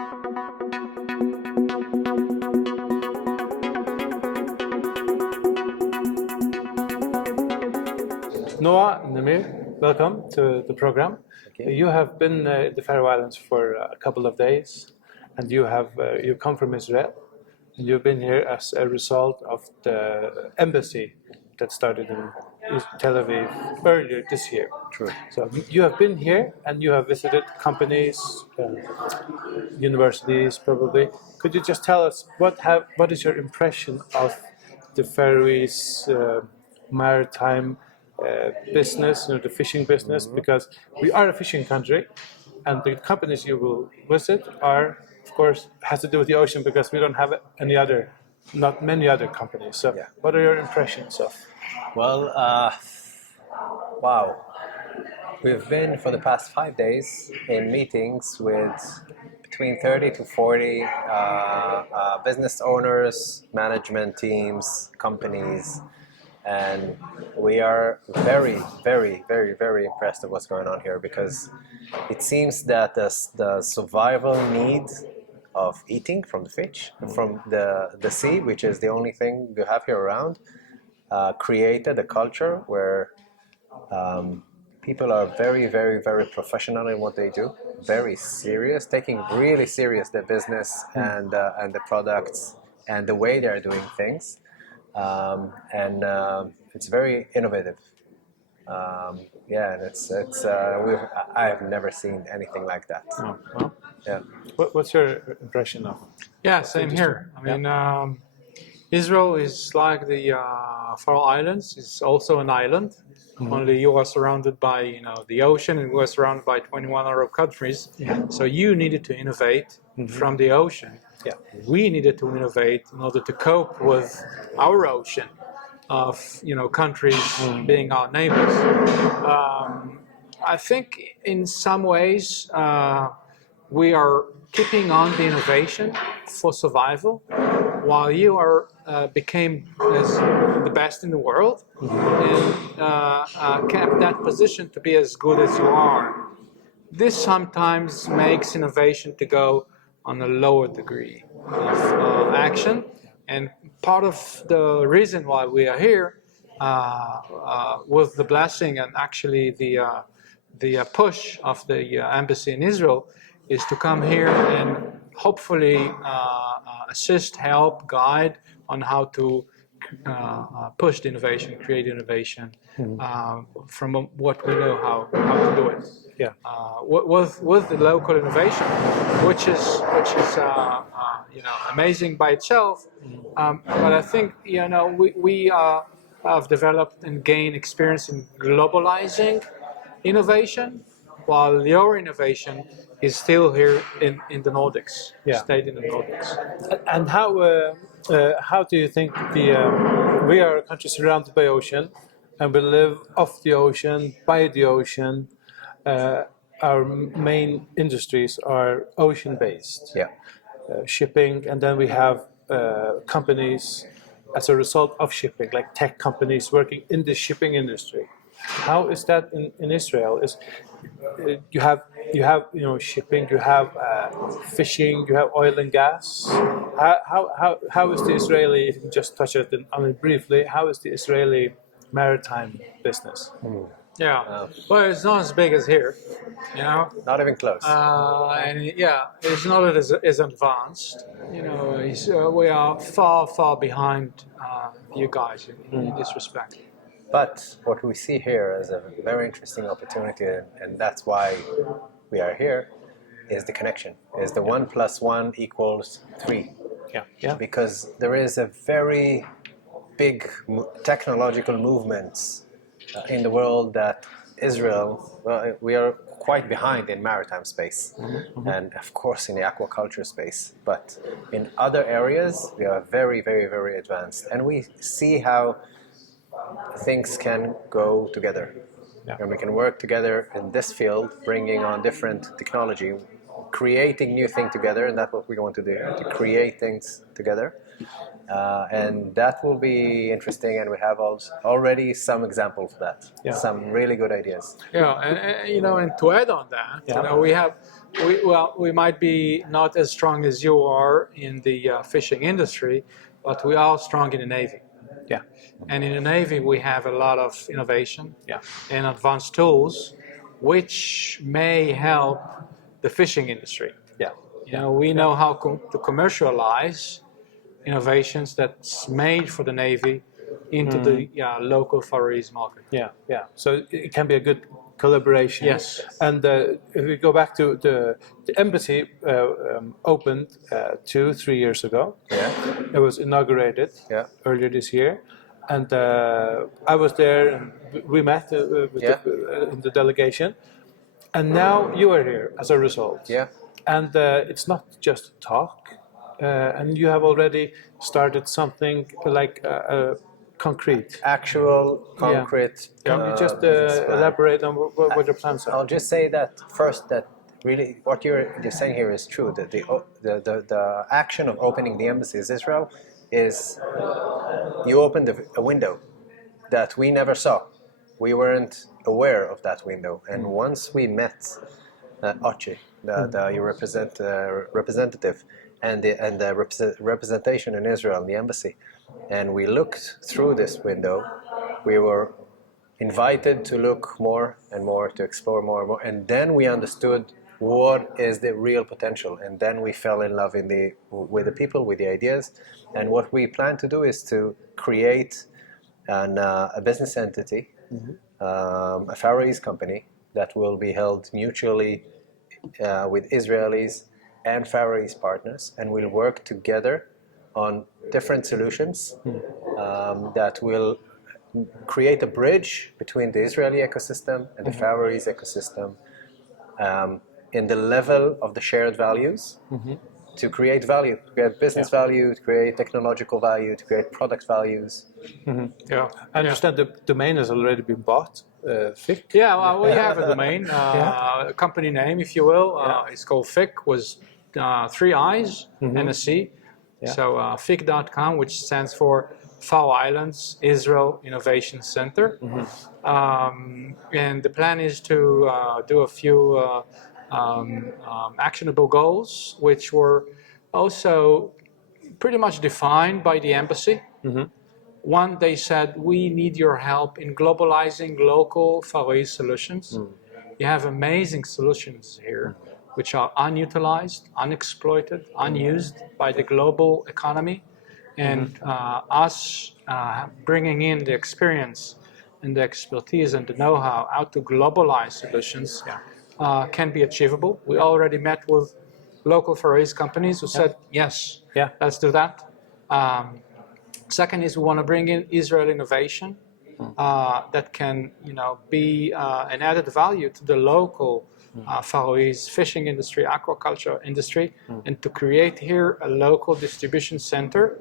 Noam and Amir, welcome to the program. You have been in the Faroe Islands for a couple of days, and you come from Israel, and you've been here as a result of the embassy that started in Tel Aviv earlier this year. True. So you have been here, and you have visited companies, universities, probably. Could you just tell us what is your impression of the Faroese maritime business, the fishing business, because we are a fishing country, and the companies you will visit are, of course, has to do with the ocean because we don't have not many other companies. So, what are your impressions of? Well, wow. We've been for the past 5 days in meetings with between 30 to 40 business owners, management teams, companies. And we are very, very, very, very impressed with what's going on here, because it seems that the survival need of eating from the fish, from the sea, which is the only thing you have here around, created a culture where people are very, very, very professional in what they do, very serious, taking really serious their business and the products and the way they're doing things. And it's very innovative. And I've never seen anything like that. Oh, well. Yeah. What's your impression of? Yeah, same here. I mean, Israel is like the Faroe Islands. It's also an island. Only you are surrounded by the ocean, and we are surrounded by 21 Arab countries. Yeah. So you needed to innovate from the ocean. Yeah. We needed to innovate in order to cope with our ocean of countries being our neighbors. I think in some ways we are keeping on the innovation for survival, while you became as the best in the world and kept that position to be as good as you are. This sometimes makes innovation to go on a lower degree of action, and part of the reason why we are here with the blessing and actually the push of the embassy in Israel is to come here and hopefully assist, help, guide on how to push the innovation, create innovation from what we know how to do it. Yeah. With the local innovation, which is amazing by itself, but I think we have developed and gained experience in globalizing innovation, while your innovation is still here in the Nordics, stayed in the Nordics. And how do you think we are a country surrounded by ocean, and we live off the ocean, by the ocean. Our main industries are ocean-based, shipping, and then we have companies as a result of shipping, like tech companies working in the shipping industry. How is that in Israel? You have shipping, you have fishing, you have oil and gas. How is the Israeli? If you can just touch it on it briefly. How is the Israeli maritime business? Yeah, well, it's not as big as here, Not even close. and it's not as advanced. We are far behind you guys in this respect. But what we see here is a very interesting opportunity, and that's why we are here, is the connection, is the 1 + 1 = 3. Yeah. Because there is a very big technological movements in the world that Israel, we are quite behind in maritime space, and of course in the aquaculture space, but in other areas we are very, very, very advanced, and we see how things can go together. And we can work together in this field, bringing on different technology creating new things together, and that's what we want to do here, to create things together. And that will be interesting, and we have already some examples of that, some really good ideas. Yeah, and to add on that, we might be not as strong as you are in the fishing industry, but we are strong in the Navy. Yeah. And in the Navy, we have a lot of innovation and advanced tools, which may help the fishing industry. Yeah. We know how to commercialize innovations that's made for the Navy into the local Faroese market. Yeah. So it can be a good collaboration. Yes. And if we go back to the embassy, opened 2-3 years ago. Yeah. It was inaugurated earlier this year, and I was there, and we met in the delegation, and now you are here as a result. Yeah. And it's not just talk, and you have already started something like concrete. Actual, concrete. Can you just elaborate on what your plans are? I'll just say that first, that really what you're saying here is true. That the action of opening the embassy in Israel is you opened a window that we never saw. We weren't aware of that window, and once we met Ochi, your representative, and the representation in Israel, the embassy, and we looked through this window, we were invited to look more and more, to explore more and more, and then we understood what is the real potential, and then we fell in love with the people, with the ideas, and what we plan to do is to create a business entity, a Faroese company that will be held mutually with Israelis and Faroese partners, and we'll work together on different solutions that will create a bridge between the Israeli ecosystem and the Faroese ecosystem in the level of the shared values to create value, to create business value, to create technological value, to create product values. I understand the domain has already been bought. FIIIC? Yeah, well, we have a domain, a company name, if you will. It's called FIIIC, was 3 I's and a C. So FIIIC.com, which stands for Faroe Islands Israel Innovation Center. And the plan is to do a few actionable goals, which were also pretty much defined by the embassy. One, they said, we need your help in globalizing local Faroese solutions. You have amazing solutions here, which are unutilized, unexploited, unused by the global economy. And us bringing in the experience and the expertise and the know-how how to globalize solutions can be achievable. We already met with local Faroese companies who said, yes, let's do that. Second is we want to bring in Israel innovation that can, be an added value to the local Faroese fishing industry, aquaculture industry, and to create here a local distribution center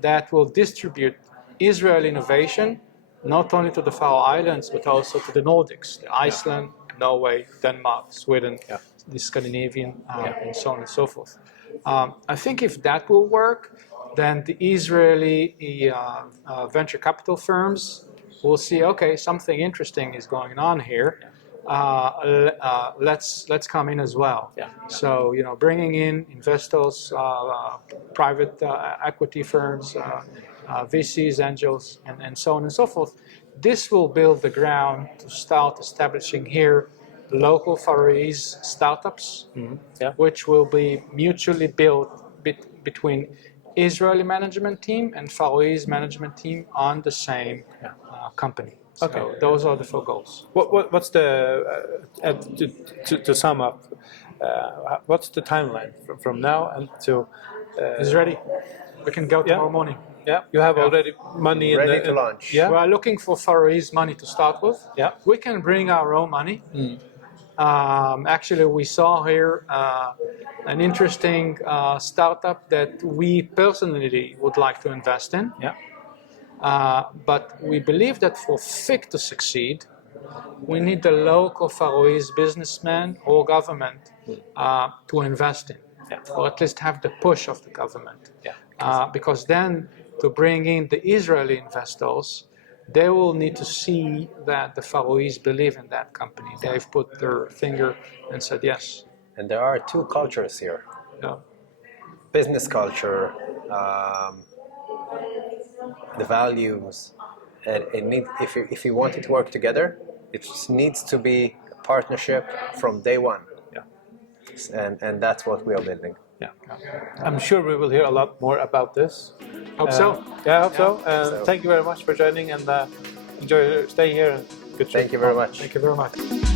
that will distribute Israel innovation not only to the Faroe Islands but also to the Nordics, Iceland, Norway, Denmark, Sweden, the Scandinavian, and so on and so forth. I think if that will work, then the Israeli venture capital firms will see, okay, something interesting is going on here. Let's come in as well. So bringing in investors, private equity firms, VCs, angels, and so on and so forth. This will build the ground to start establishing here local Faroese startups, which will be mutually built between Israeli management team and Faroese management team on the same company. So those are the 4 goals. What's the to sum up? What's the timeline from now until? It's ready. We can go tomorrow morning. Yeah, you have already money ready to launch. We are looking for Faroese money to start with. We can bring our own money. Actually, we saw here an interesting startup that we personally would like to invest in. But we believe that for FIIC to succeed, we need the local Faroese businessman or government to invest in, or at least have the push of the government. Yeah. Because then to bring in the Israeli investors, they will need to see that the Faroese believe in that company. They've put their finger and said yes. And there are two cultures here. Yeah. Business culture, the values, and if you want it to work together, it needs to be a partnership from day one. And that's what we are building. Yeah. I'm sure we will hear a lot more about this. Hope so. Yeah, I hope so. so. Thank you very much for joining, and enjoy your stay here. And good trip. Thank you very much. Thank you very much.